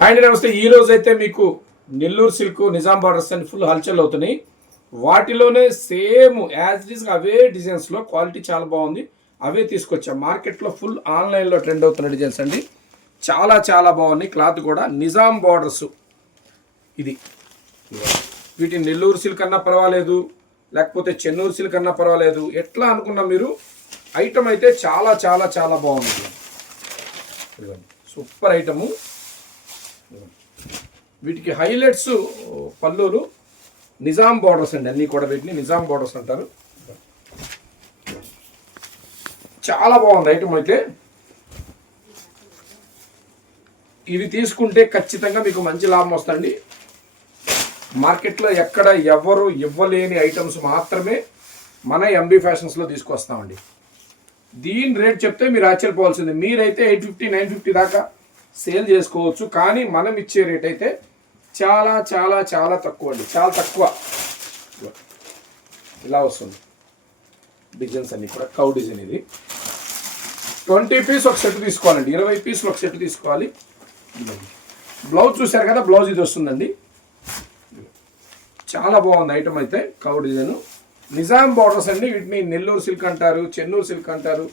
And నమస్తే. ఈ రోజు అయితే మీకు నెల్లూరు సిల్క్ నిజాం బార్డర్స్ అని ఫుల్ హల్చల్ అవుతున్నాయి. వాటిలోనే సేమ్ యాజ్ ఇట్ ఈస్ అవే డిజైన్స్లో క్వాలిటీ చాలా బాగుంది. అవే తీసుకొచ్చాం. మార్కెట్లో ఫుల్ ఆన్లైన్లో ట్రెండ్ అవుతున్న డిజైన్స్ అండి. చాలా చాలా బాగున్నాయి. క్లాత్ కూడా నిజాం బార్డర్స్. ఇది వీటిని నెల్లూరు సిల్క్ అన్నా పర్వాలేదు, లేకపోతే చెన్నూరు సిల్క్ అన్నా పర్వాలేదు. ఎట్లా అనుకున్నా మీరు ఐటమ్ అయితే చాలా చాలా చాలా బాగుంది. Super item. వీటికి హైలైట్స్ పళ్ళులు నిజాం బార్డర్స్ అండి. అన్నీ కూడా వీటిని నిజాం బార్డర్స్ అంటారు. చాలా బాగుంది ఐటమ్ అయితే. ఇవి తీసుకుంటే ఖచ్చితంగా మీకు మంచి లాభం వస్తుంది. మార్కెట్లో ఎక్కడ ఎవరు ఇవ్వలేని ఐటమ్స్ మాత్రమే మన ఎంబీ ఫ్యాషన్స్లో తీసుకొస్తామండి. దీని రేట్ చెప్తే మీరు ఆశ్చర్యపోవాల్సింది. మీరైతే 850 950 దాకా సేల్ చేసుకోవచ్చు. కానీ మనం ఇచ్చే రేట్ అయితే చాలా చాలా చాలా తక్కువ అండి. చాలా తక్కువ. ఇలా వస్తుంది డిజైన్స్ అన్నీ కూడా. కౌ డిజైన్ ఇది 20 పీస్ ఒక సెట్ తీసుకోవాలండి. 20 పీసులు ఒక సెట్ తీసుకోవాలి. బ్లౌజ్ చూసారు కదా, బ్లౌజ్ ఇది వస్తుందండి. చాలా బాగుంది ఐటమ్ అయితే. కౌ డిజైన్ నిజాం బార్డర్స్ అండి. వీటిని నెల్లూరు సిల్క్ అంటారు, చెన్నూరు సిల్క్ అంటారు,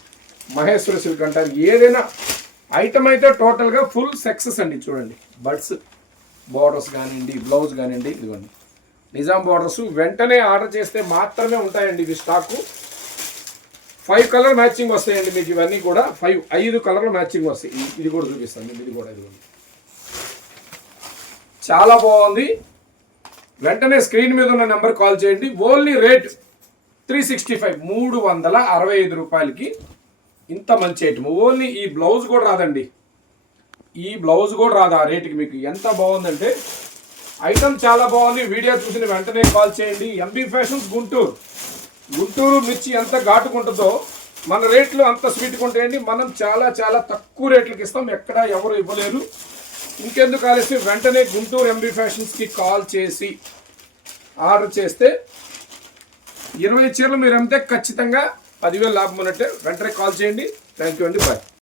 మహేశ్వర సిల్క్ అంటారు. ఏదైనా ఐటమ్ అయితే టోటల్గా ఫుల్ సక్సెస్ అండి. చూడండి బడ్స్ బార్డర్స్ కానివ్వండి, బ్లౌజ్ కానివ్వండి. ఇదిగోండి నిజాం బార్డర్స్. వెంటనే ఆర్డర్ చేస్తే మాత్రమే ఉంటాయండి ఇవి స్టాకు. 5 కలర్ మ్యాచింగ్ వస్తాయండి మీకు. ఇవన్నీ కూడా 5 కలర్లు మ్యాచింగ్ వస్తాయి. ఇది కూడా చూపిస్తాను. ఇది కూడా ఇదిగోండి చాలా బాగుంది. వెంటనే స్క్రీన్ మీద ఉన్న నెంబర్ కాల్ చేయండి. ఓన్లీ రేట్ 365 365 రూపాయలకి ఇంత మంచి ఐటమ్. ఓన్లీ ఈ బ్లౌజ్ కూడా రాదండి. ఈ బ్లౌజ్ కూడా రాదు ఆ రేటుకి. మీకు ఎంత బాగుందంటే ఐటమ్ చాలా బాగుంది. వీడియో చూసిన వెంటనే కాల్ చేయండి. MB fashions Guntur. గుంటూరు మిర్చి ఎంత ఘాటుకుంటుందో మన రేట్లు అంత స్వీట్గా ఉంటాయండి. మనం చాలా చాలా తక్కువ రేట్లకి ఇస్తాం. ఎక్కడ ఎవరు ఇవ్వలేరు. ఇంకెందుకు ఆలస్యం, వెంటనే గుంటూరు ఎంబీ ఫ్యాషన్స్కి కాల్ చేసి ఆర్డర్ చేస్తే 20 చీరలు మీరు అమ్మితే ఖచ్చితంగా 10,000 లాభం ఉన్నట్టే. వెంటనే కాల్ చేయండి. థ్యాంక్ యూ అండి. బాయ్.